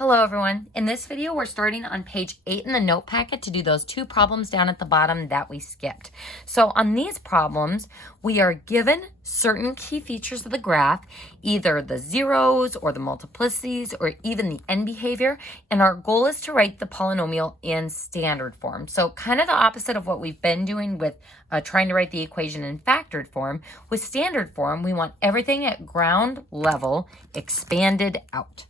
Hello everyone. In this video, we're starting on page 8 in the note packet to do those two problems down at the bottom that we skipped. So on these problems, we are given certain key features of the graph, either the zeros or the multiplicities or even the end behavior, and our goal is to write the polynomial in standard form. So kind of the opposite of what we've been doing with trying to write the equation in factored form. With standard form, we want everything at ground level expanded out.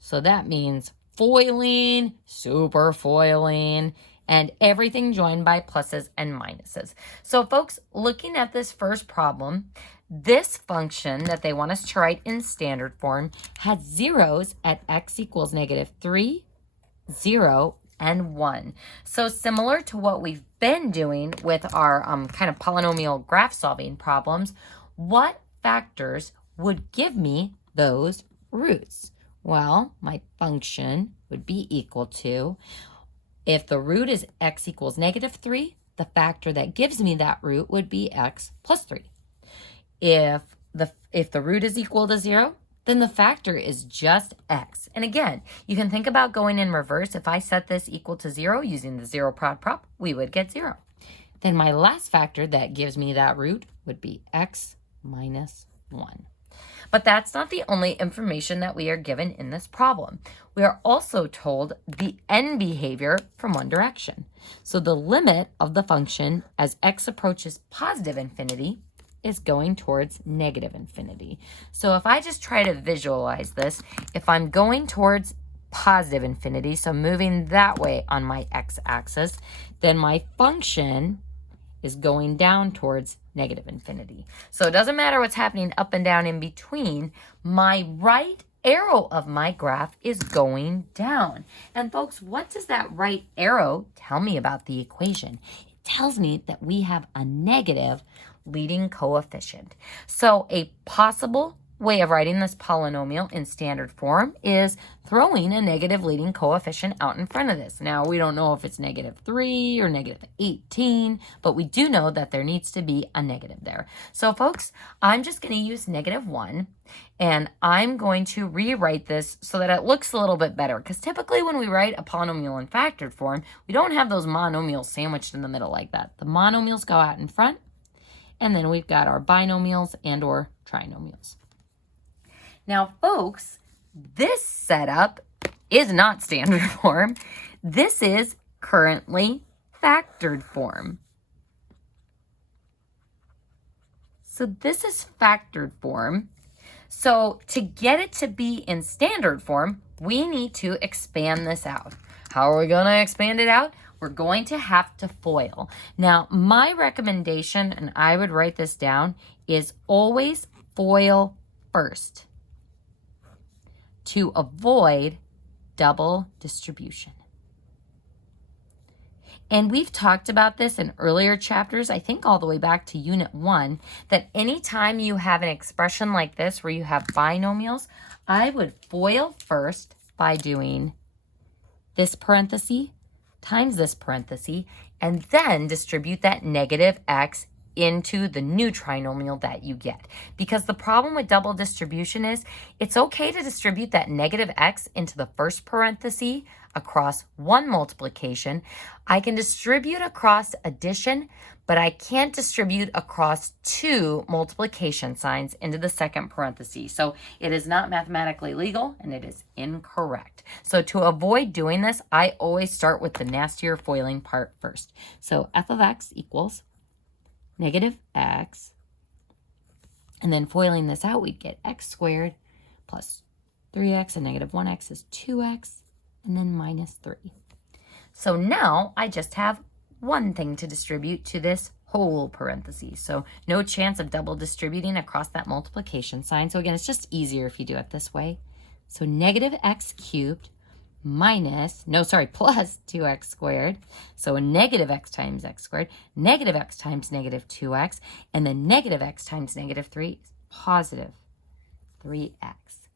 So that means foiling, superfoiling, and everything joined by pluses and minuses. So folks, looking at this first problem, this function that they want us to write in standard form has zeros at x equals -3, 0, and 1. So similar to what we've been doing with our kind of polynomial graph solving problems, what factors would give me those roots? Well, my function would be equal to, if the root is x equals -3, the factor that gives me that root would be x plus 3. If the root is equal to 0, then the factor is just x. And again, you can think about going in reverse. If I set this equal to 0 using the 0 prop, we would get 0. Then my last factor that gives me that root would be x minus 1. But that's not the only information that we are given in this problem. We are also told the end behavior from one direction. So the limit of the function as x approaches positive infinity is going towards negative infinity. So if I just try to visualize this, if I'm going towards positive infinity, so moving that way on my x-axis, then my function is going down towards negative infinity. So it doesn't matter what's happening up and down in between, my right arrow of my graph is going down. And folks, what does that right arrow tell me about the equation? It tells me that we have a negative leading coefficient. So a possible way of writing this polynomial in standard form is throwing a negative leading coefficient out in front of this. Now, we don't know if it's -3 or -18, but we do know that there needs to be a negative there. So folks, I'm just going to use -1, and I'm going to rewrite this so that it looks a little bit better, because typically when we write a polynomial in factored form, we don't have those monomials sandwiched in the middle like that. The monomials go out in front, and then we've got our binomials and or trinomials. Now, folks, this setup is not standard form. This is currently factored form. So this is factored form. So to get it to be in standard form, we need to expand this out. How are we going to expand it out? We're going to have to FOIL. Now, my recommendation, and I would write this down, is always FOIL first, to avoid double distribution. And we've talked about this in earlier chapters, I think all the way back to Unit 1, that anytime you have an expression like this where you have binomials, I would FOIL first by doing this parenthesis times this parenthesis, and then distribute that negative x into the new trinomial that you get. Because the problem with double distribution is it's okay to distribute that negative x into the first parenthesis across one multiplication. I can distribute across addition, but I can't distribute across two multiplication signs into the second parenthesis. So it is not mathematically legal and it is incorrect. So to avoid doing this, I always start with the nastier foiling part first. So f of x equals -x, and then foiling this out, we'd get x squared plus 3x, and -1x is 2x, and then -3. So now I just have one thing to distribute to this whole parenthesis. So no chance of double distributing across that multiplication sign. So again, it's just easier if you do it this way. So -x cubed plus 2x squared. So a -x times x squared, -x times -2x, and then -x times -3 is positive 3x.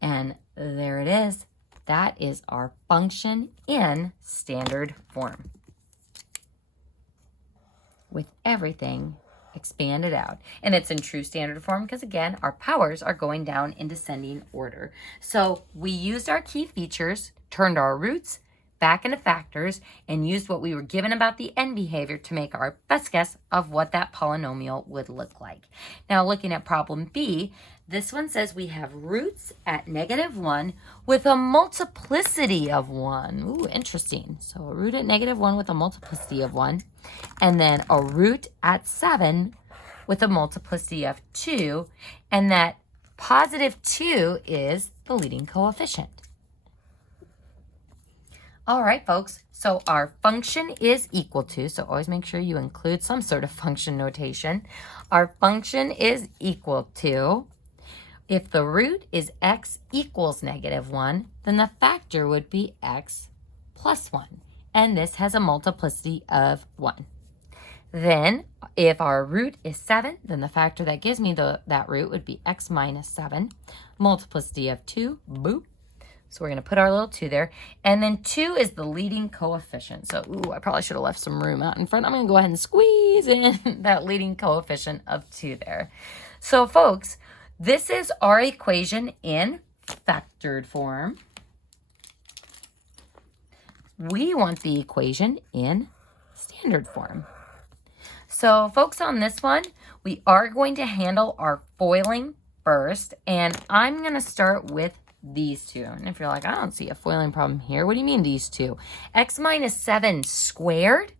And there it is. That is our function in standard form, with everything expanded out. And it's in true standard form because, again, our powers are going down in descending order. So we used our key features, turned our roots back into factors, and used what we were given about the end behavior to make our best guess of what that polynomial would look like. Now, looking at problem B, this one says we have roots at -1 with a multiplicity of 1. Ooh, interesting. So a root at -1 with a multiplicity of 1, and then a root at 7 with a multiplicity of 2, and that +2 is the leading coefficient. All right, folks, so our function is equal to, so always make sure you include some sort of function notation. Our function is equal to, if the root is x equals -1, then the factor would be x plus 1, and this has a multiplicity of 1. Then, if our root is 7, then the factor that gives me that root would be x minus 7, multiplicity of 2, boop. So we're going to put our little 2 there. And then 2 is the leading coefficient. So, ooh, I probably should have left some room out in front. I'm going to go ahead and squeeze in that leading coefficient of 2 there. So, folks, this is our equation in factored form. We want the equation in standard form. So, folks, on this one, we are going to handle our foiling first. And I'm going to start with these two. And if you're like, I don't see a foiling problem here, what do you mean these two? X minus 7 squared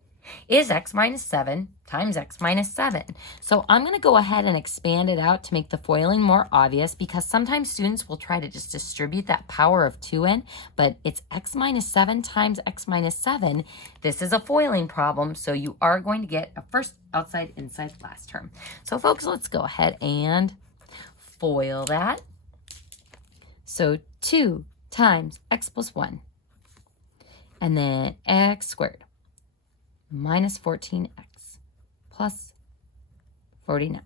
is x minus 7 times x minus 7. So I'm going to go ahead and expand it out to make the foiling more obvious, because sometimes students will try to just distribute that power of 2 in, but it's x minus 7 times x minus 7. This is a foiling problem, so you are going to get a first, outside, inside, last term. So folks, let's go ahead and foil that. So 2 times x plus 1, and then x squared minus 14x plus 49.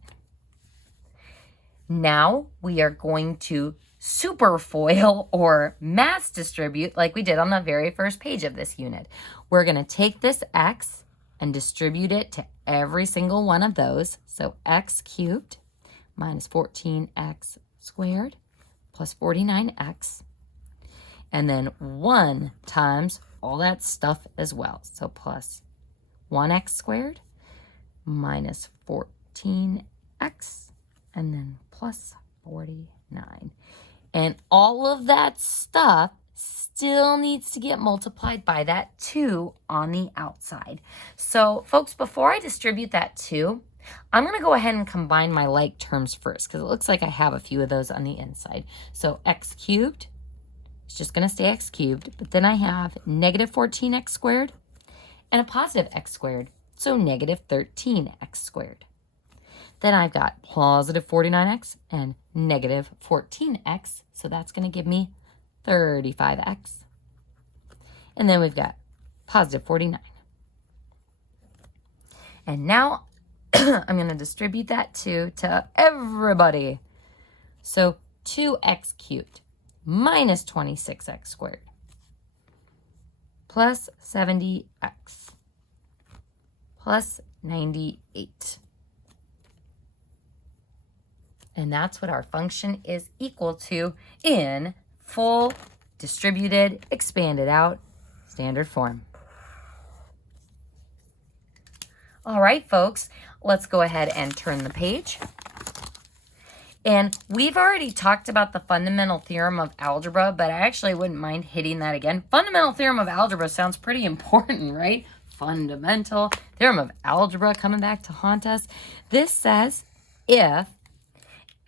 Now we are going to superfoil or mass distribute like we did on the very first page of this unit. We're going to take this x and distribute it to every single one of those. So x cubed minus 14x squared plus 49x, and then 1 times all that stuff as well. So plus 1x squared minus 14x, and then plus 49. And all of that stuff still needs to get multiplied by that 2 on the outside. So, folks, before I distribute that 2, I'm going to go ahead and combine my like terms first, because it looks like I have a few of those on the inside. So x cubed is just going to stay x cubed, but then I have negative 14x squared and a positive x squared, so negative 13x squared. Then I've got positive 49x and negative 14x, so that's going to give me 35x. And then we've got positive 49. And now I'm going to distribute that 2 to everybody. So 2x cubed minus 26x squared plus 70x plus 98. And that's what our function is equal to in full, distributed, expanded out, standard form. All right, folks, let's go ahead and turn the page. And we've already talked about the fundamental theorem of algebra, but I actually wouldn't mind hitting that again. Fundamental theorem of algebra sounds pretty important, right? Fundamental theorem of algebra coming back to haunt us. This says if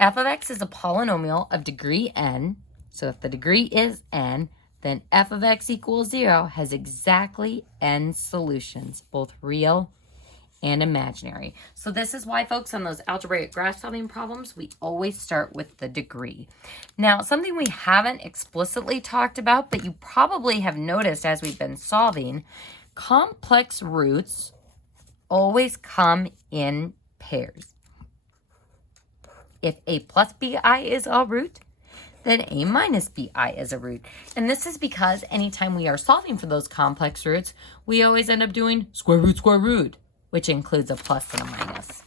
f of x is a polynomial of degree n, so if the degree is n, then f of x equals 0 has exactly n solutions, both real and imaginary. So this is why, folks, on those algebraic graph solving problems, we always start with the degree. Now, something we haven't explicitly talked about, but you probably have noticed as we've been solving, complex roots always come in pairs. If a plus bi is a root, then a minus bi is a root. And this is because anytime we are solving for those complex roots, we always end up doing square root, which includes a plus and a minus.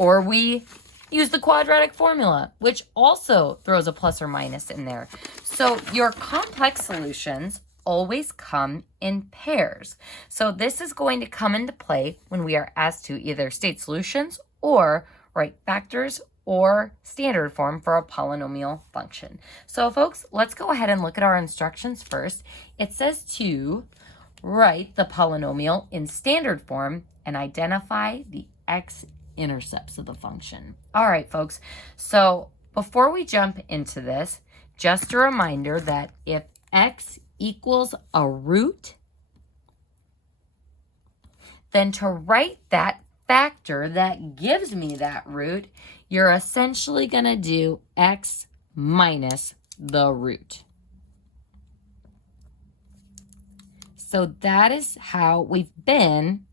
Or we use the quadratic formula, which also throws a plus or minus in there. So your complex solutions always come in pairs. So this is going to come into play when we are asked to either state solutions or write factors or standard form for a polynomial function. So folks, let's go ahead and look at our instructions first. It says to write the polynomial in standard form and identify the x-intercepts of the function. All right, folks, so before we jump into this, just a reminder that if x equals a root, then to write that factor that gives me that root, you're essentially going to do x minus the root. So that is how we've been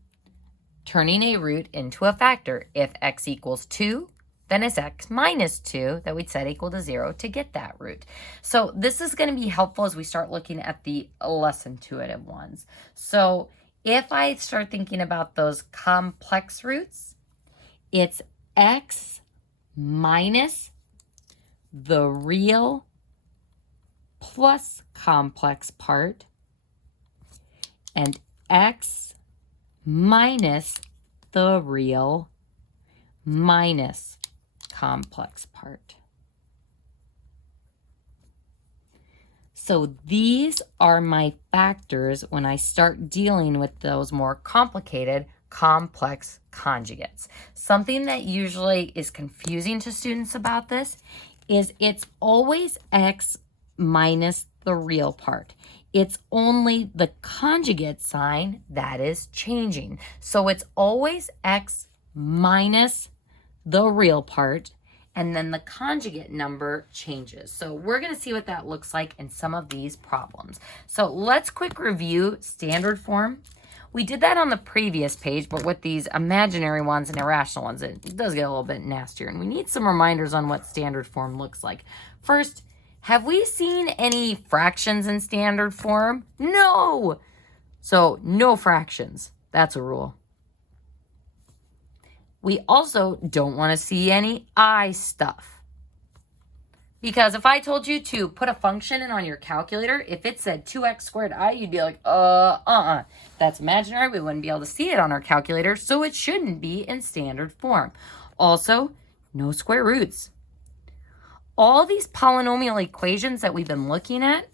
turning a root into a factor. If x equals 2, then it's x minus 2 that we'd set equal to 0 to get that root. So this is going to be helpful as we start looking at the less intuitive ones. So if I start thinking about those complex roots, it's x minus the real plus complex part and x minus the real minus complex part. So these are my factors when I start dealing with those more complicated complex conjugates. Something that usually is confusing to students about this is it's always x minus the real part. It's only the conjugate sign that is changing. So it's always x minus the real part, and then the conjugate number changes. So we're going to see what that looks like in some of these problems. So let's quick review standard form. We did that on the previous page, but with these imaginary ones and irrational ones, it does get a little bit nastier, and we need some reminders on what standard form looks like. First, have we seen any fractions in standard form? No! So no fractions. That's a rule. We also don't want to see any I stuff. Because if I told you to put a function in on your calculator, if it said 2x squared I, you'd be like, that's imaginary. We wouldn't be able to see it on our calculator, so it shouldn't be in standard form. Also, no square roots. All these polynomial equations that we've been looking at,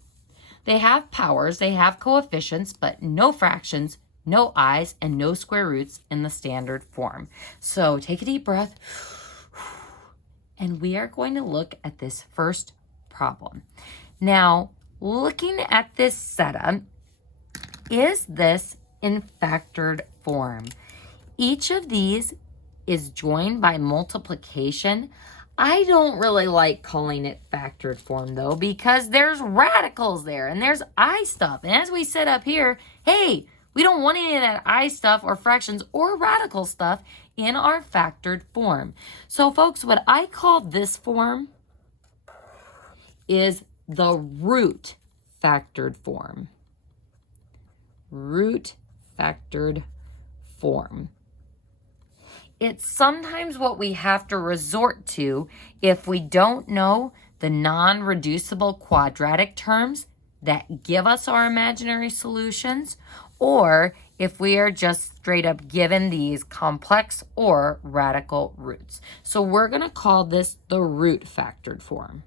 they have powers, they have coefficients, but no fractions, no i's, and no square roots in the standard form. So take a deep breath, and we are going to look at this first problem. Now, looking at this setup, is this in factored form? Each of these is joined by multiplication. I don't really like calling it factored form, though, because there's radicals there, and there's I stuff. And as we said up here, hey, we don't want any of that I stuff or fractions or radical stuff in our factored form. So, folks, what I call this form is the root factored form. Root factored form. It's sometimes what we have to resort to if we don't know the non-reducible quadratic terms that give us our imaginary solutions, or if we are just straight up given these complex or radical roots. So we're going to call this the root factored form.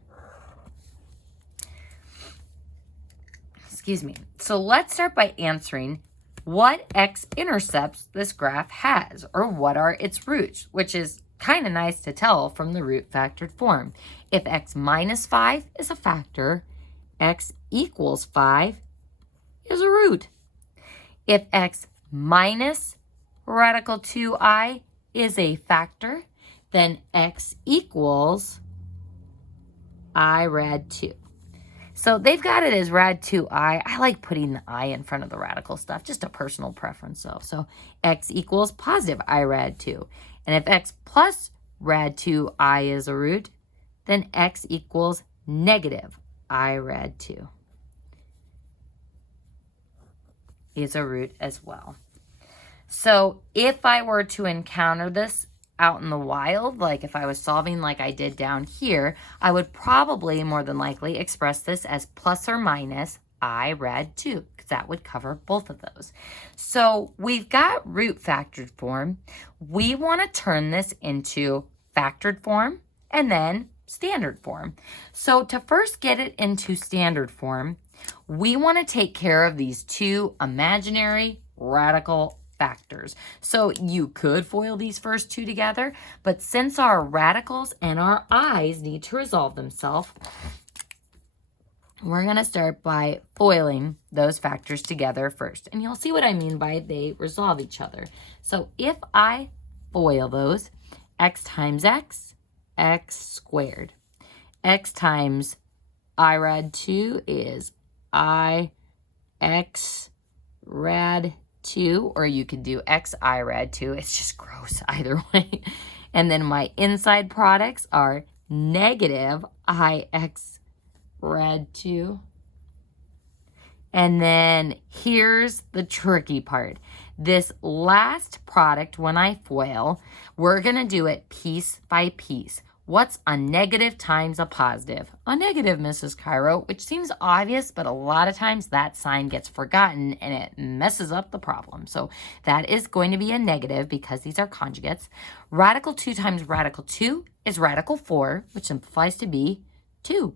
Excuse me. So let's start by answering what x-intercepts this graph has, or what are its roots, which is kind of nice to tell from the root factored form. If x minus 5 is a factor, x equals 5 is a root. If x minus radical 2i is a factor, then x equals I rad 2. So they've got it as rad 2i. I like putting the I in front of the radical stuff, just a personal preference though. So x equals positive I rad 2. And if x plus rad 2i is a root, then x equals negative I rad 2 is a root as well. So if I were to encounter this out in the wild, like if I was solving like I did down here, I would probably more than likely express this as plus or minus I rad 2, because that would cover both of those. So we've got root factored form. We want to turn this into factored form and then standard form. So to first get it into standard form, we want to take care of these two imaginary radical factors. So you could FOIL these first two together, but since our radicals and our i's need to resolve themselves, we're going to start by FOILing those factors together first. And you'll see what I mean by they resolve each other. So if I FOIL those, x times x, x squared. X times I rad 2 is I x rad 2, or you could do x I rad 2. It's just gross either way. And then my inside products are negative I x rad 2. And then here's the tricky part. This last product, when I FOIL, we're going to do it piece by piece. What's a negative times a positive? A negative, Mrs. Cairo, which seems obvious, but a lot of times that sign gets forgotten and it messes up the problem. So that is going to be a negative because these are conjugates. Radical 2 times radical 2 is radical 4, which simplifies to be 2.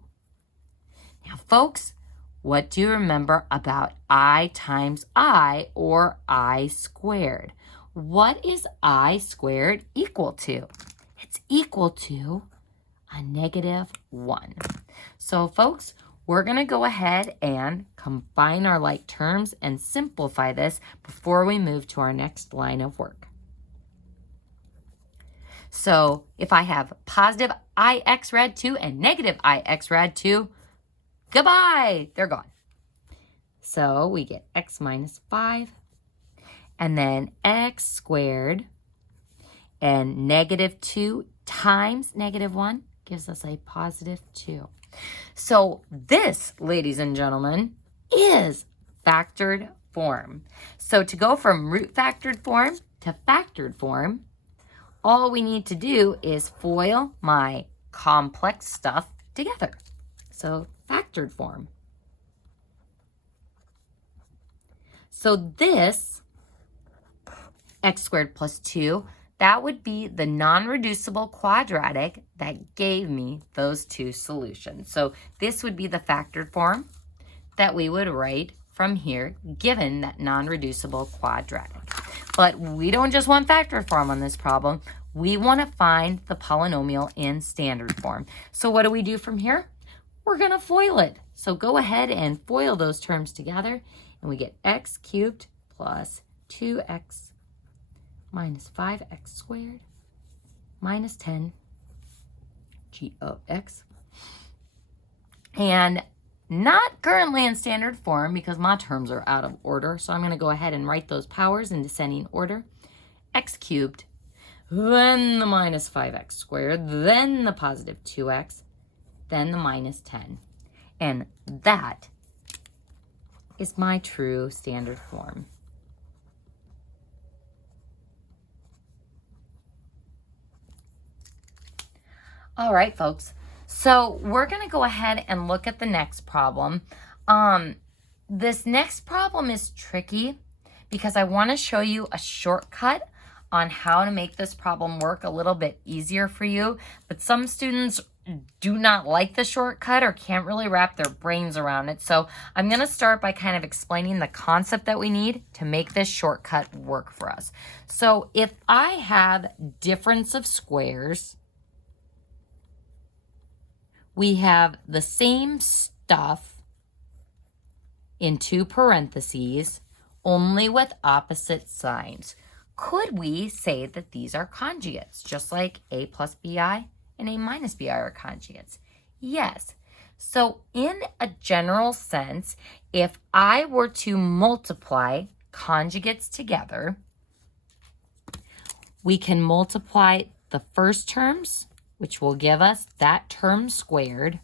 Now, folks, what do you remember about I times I, or I squared? What is I squared equal to? It's equal to a negative 1. So, folks, we're going to go ahead and combine our like terms and simplify this before we move to our next line of work. So, if I have positive ix rad 2 and negative ix rad 2, goodbye, they're gone. So we get x minus 5, and then x squared, and negative 2 times negative 1 gives us a positive 2. So this, ladies and gentlemen, is factored form. So to go from root factored form to factored form, all we need to do is FOIL my complex stuff together. So factored form. So this x squared plus 2, that would be the non-reducible quadratic that gave me those two solutions. So this would be the factored form that we would write from here, given that non-reducible quadratic. But we don't just want factored form on this problem. We want to find the polynomial in standard form. So what do we do from here? We're going to FOIL it. So go ahead and FOIL those terms together, and we get x cubed plus 2x minus 5x squared minus 10 g of x. And not currently in standard form because my terms are out of order, so I'm going to go ahead and write those powers in descending order. X cubed, then the minus 5x squared, then the positive 2x, then the minus 10. And that is my true standard form. All right, folks. So we're going to go ahead and look at the next problem. This next problem is tricky because I want to show you a shortcut on how to make this problem work a little bit easier for you. But some students do not like the shortcut or can't really wrap their brains around it. So I'm going to start by kind of explaining the concept that we need to make this shortcut work for us. So if I have difference of squares, we have the same stuff in two parentheses, only with opposite signs. Could we say that these are conjugates, just like a plus bi and a minus bi are conjugates? Yes. So in a general sense, if I were to multiply conjugates together, we can multiply the first terms, which will give us that term squared,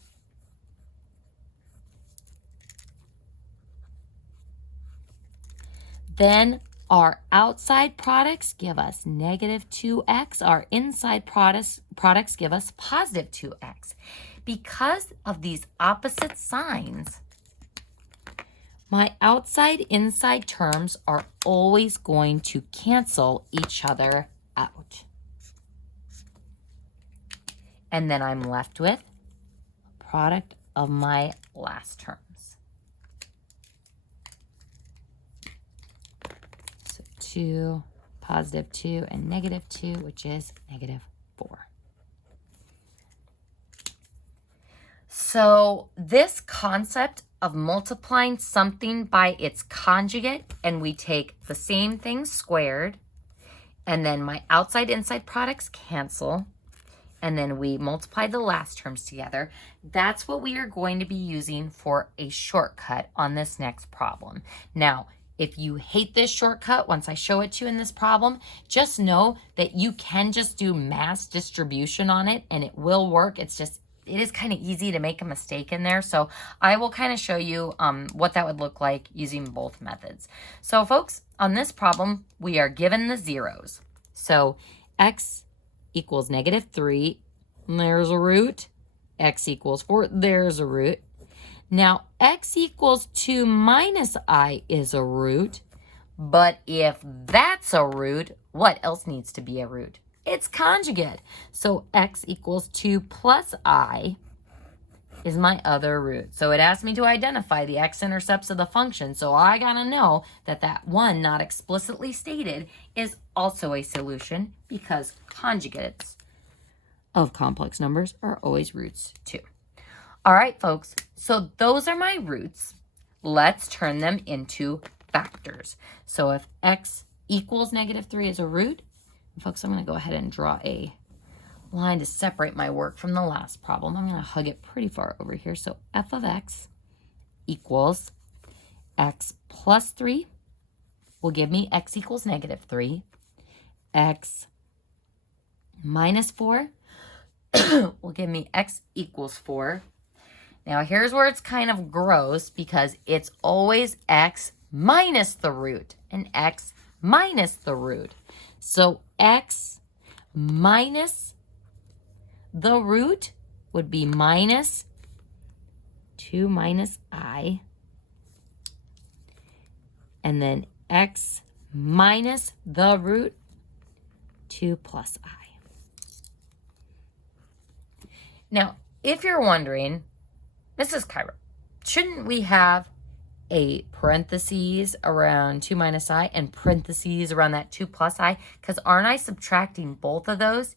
then Our outside products give us negative 2x. Our inside products give us positive 2x. Because of these opposite signs, my outside-inside terms are always going to cancel each other out. And then I'm left with a product of my last terms. So 2, positive 2, and negative 2, which is negative 4. So this concept of multiplying something by its conjugate, and we take the same thing squared, and then my outside-inside products cancel, and then we multiply the last terms together. That's what we are going to be using for a shortcut on this next problem. Now, if you hate this shortcut, once I show it to you in this problem, just know that you can just do mass distribution on it and it will work. It is kind of easy to make a mistake in there. So I will kind of show you what that would look like using both methods. So folks, on this problem, we are given the zeros. So x equals negative 3, there's a root. X equals 4, there's a root. Now, x equals 2 minus I is a root. But if that's a root, what else needs to be a root? It's conjugate. So x equals 2 plus I is my other root. So it asks me to identify the x-intercepts of the function. So I gotta know that that one not explicitly stated is also a solution because conjugates of complex numbers are always roots too. All right, folks. So those are my roots. Let's turn them into factors. So if x equals negative 3 is a root, folks, I'm going to go ahead and draw a line to separate my work from the last problem. I'm going to hug it pretty far over here. So f of x equals x plus 3 will give me x equals negative 3. X minus 4 will give me x equals 4. Now here's where it's kind of gross because it's always x minus the root and x minus the root. So x minus the root would be minus 2 minus I. And then x minus the root 2 plus I. Now, if you're wondering, Mrs. Kyra, shouldn't we have a parentheses around 2 minus I and parentheses around that 2 plus I? Because aren't I subtracting both of those?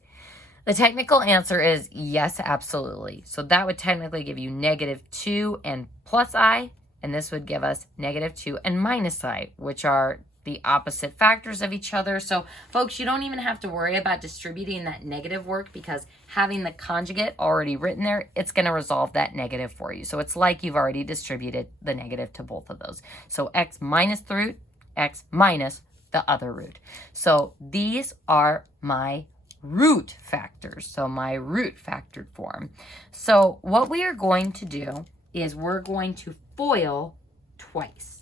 The technical answer is yes, absolutely. So that would technically give you negative 2 and plus I, and this would give us negative 2 and minus I, which are the opposite factors of each other. So folks, you don't even have to worry about distributing that negative work because having the conjugate already written there, it's going to resolve that negative for you. So it's like you've already distributed the negative to both of those. So x minus the root, x minus the other root. So these are my root factors. So my root factored form. So what we are going to do is we're going to FOIL twice.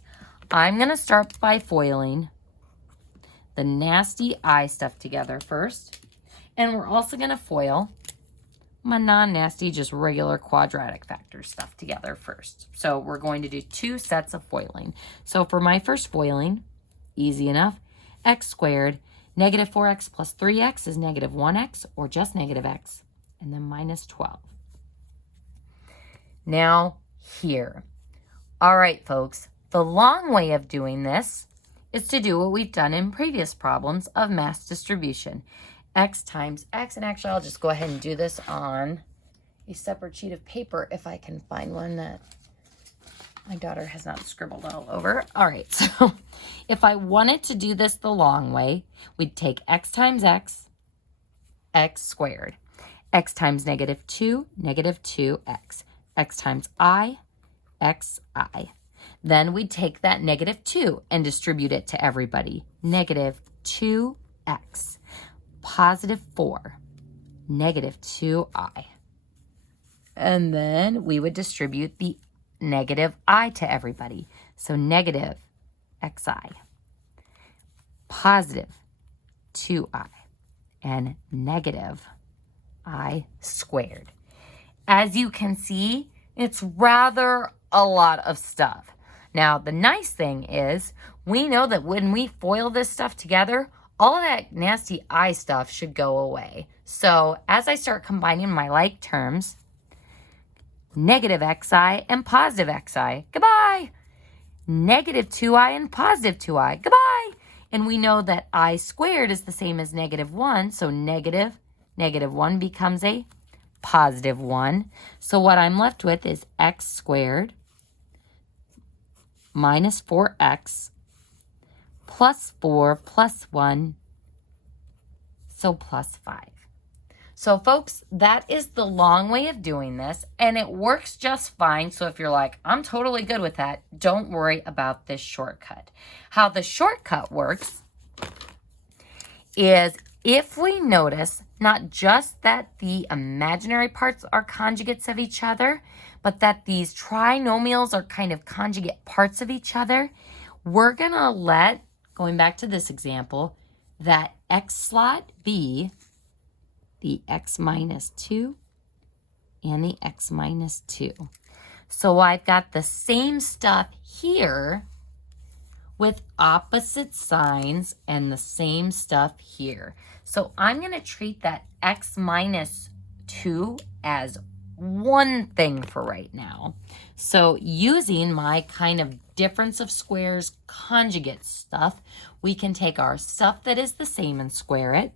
I'm going to start by foiling the nasty I stuff together first. And we're also going to foil my non-nasty, just regular quadratic factor stuff together first. So we're going to do 2 sets of foiling. So for my first foiling, easy enough, x squared, negative 4x plus 3x is negative 1x, or just negative x, and then minus 12. Now here. All right, folks. The long way of doing this is to do what we've done in previous problems of mass distribution. X times x, and actually I'll just go ahead and do this on a separate sheet of paper if I can find one that my daughter has not scribbled all over. All right, so if I wanted to do this the long way, we'd take x times x, x squared. X times negative 2, negative 2x. X times I, xi. Then we'd take that negative 2 and distribute it to everybody. Negative 2x, positive 4, negative 2i. And then we would distribute the negative I to everybody. So negative xi, positive 2i and negative I squared. As you can see, it's rather a lot of stuff. Now, the nice thing is we know that when we FOIL this stuff together, all of that nasty I stuff should go away. So as I start combining my like terms, negative xi and positive xi, goodbye. Negative 2i and positive 2i, goodbye. And we know that I squared is the same as negative 1, so negative 1 becomes a positive 1. So what I'm left with is x squared minus 4x plus 4 plus 1, so plus 5. So folks, that is the long way of doing this, and it works just fine. So if you're like, I'm totally good with that, don't worry about this shortcut. How the shortcut works is if we notice not just that the imaginary parts are conjugates of each other, but that these trinomials are kind of conjugate parts of each other, we're going to let, going back to this example, that x slot be the x minus 2 and the x minus 2. So I've got the same stuff here with opposite signs and the same stuff here. So I'm going to treat that x minus 2 as one thing for right now. So using my kind of difference of squares conjugate stuff, we can take our stuff that is the same and square it.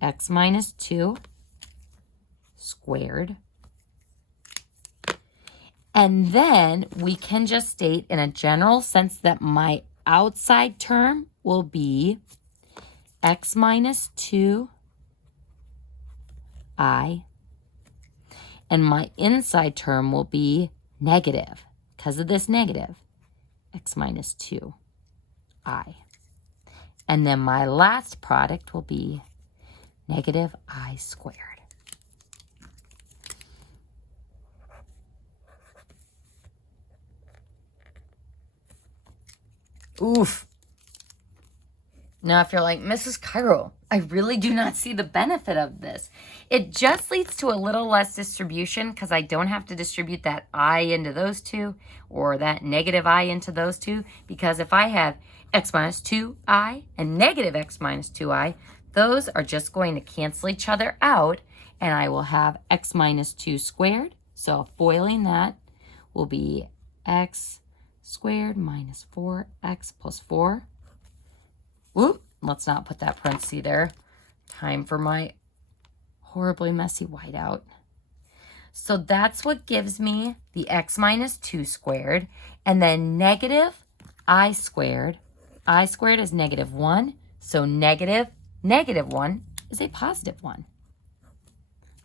X minus 2 squared. And then we can just state in a general sense that my outside term will be x minus 2i, and my inside term will be negative, because of this negative, x minus 2i. And then my last product will be negative I squared. Oof. Now, if you're like, Mrs. Cairo, I really do not see the benefit of this. It just leads to a little less distribution because I don't have to distribute that I into those two or that negative I into those two. Because if I have x minus 2i and negative x minus 2i, those are just going to cancel each other out, and I will have x minus 2 squared. So foiling that will be x squared minus 4x plus 4. Whoop, let's not put that parenthesis there. Time for my horribly messy whiteout. So that's what gives me the x minus 2 squared, and then negative I squared. I squared is negative 1, so negative 1 is a positive 1.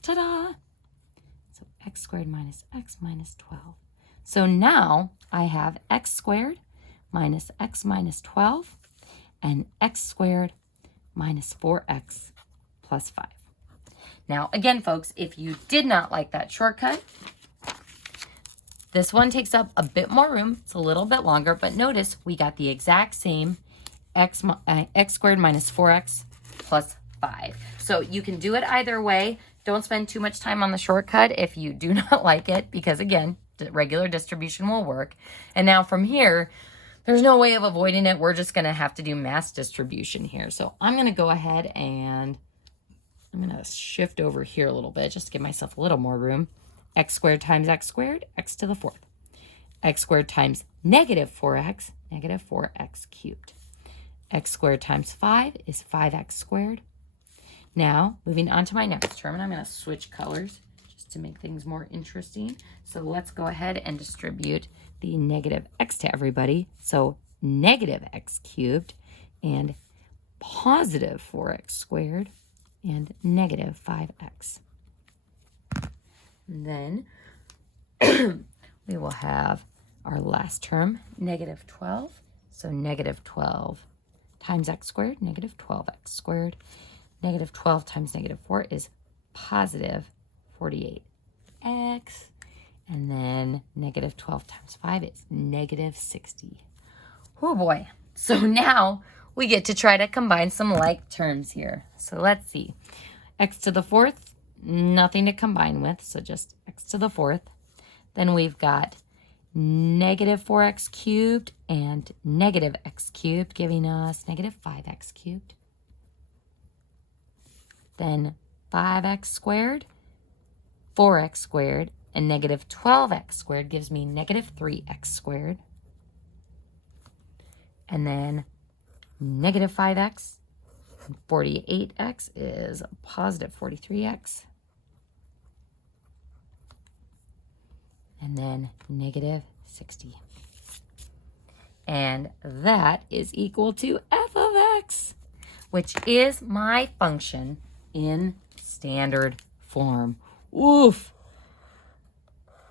Ta-da! So x squared minus x minus 12. So now I have x squared minus x minus 12 and x squared minus 4x plus 5. Now, again, folks, if you did not like that shortcut, this one takes up a bit more room. It's a little bit longer, but notice we got the exact same x squared minus 4x plus 5. So you can do it either way. Don't spend too much time on the shortcut if you do not like it, because again, the regular distribution will work. And now from here, there's no way of avoiding it. We're just going to have to do mass distribution here. So I'm going to go ahead and I'm going to shift over here a little bit just to give myself a little more room. X squared times x squared, x to the 4th. X squared times negative 4x, negative 4x cubed. X squared times 5 is 5x squared. Now, moving on to my next term, and I'm going to switch colors just to make things more interesting. So let's go ahead and distribute the negative x to everybody. So negative x cubed and positive 4x squared and negative 5x. And then we will have our last term, negative 12. So negative 12 times x squared, negative 12x squared. Negative 12 times negative 4 is positive 48x. And then negative 12 times 5 is negative 60. Oh boy. So now we get to try to combine some like terms here. So let's see. X to the fourth, nothing to combine with, so just x to the fourth. Then we've got negative 4x cubed and negative x cubed, giving us negative 5x cubed. Then 5x squared, 4x squared, and negative 12x squared gives me negative 3x squared. And then negative 5x, 48x is positive 43x. And then negative 60. And that is equal to f of x, which is my function in standard form. Oof.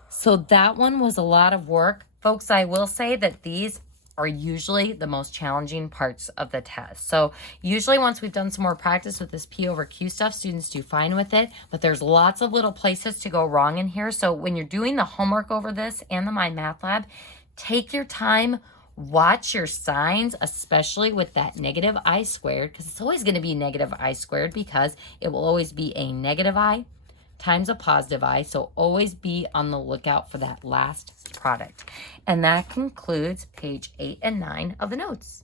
So that one was a lot of work. Folks, I will say that these are usually the most challenging parts of the test. So usually once we've done some more practice with this P over Q stuff, students do fine with it, but there's lots of little places to go wrong in here. So when you're doing the homework over this and the My Math Lab, take your time, watch your signs, especially with that negative I squared, because it's always going to be negative I squared because it will always be a negative I times a positive I, so always be on the lookout for that last product. And that concludes page 8 and 9 of the notes.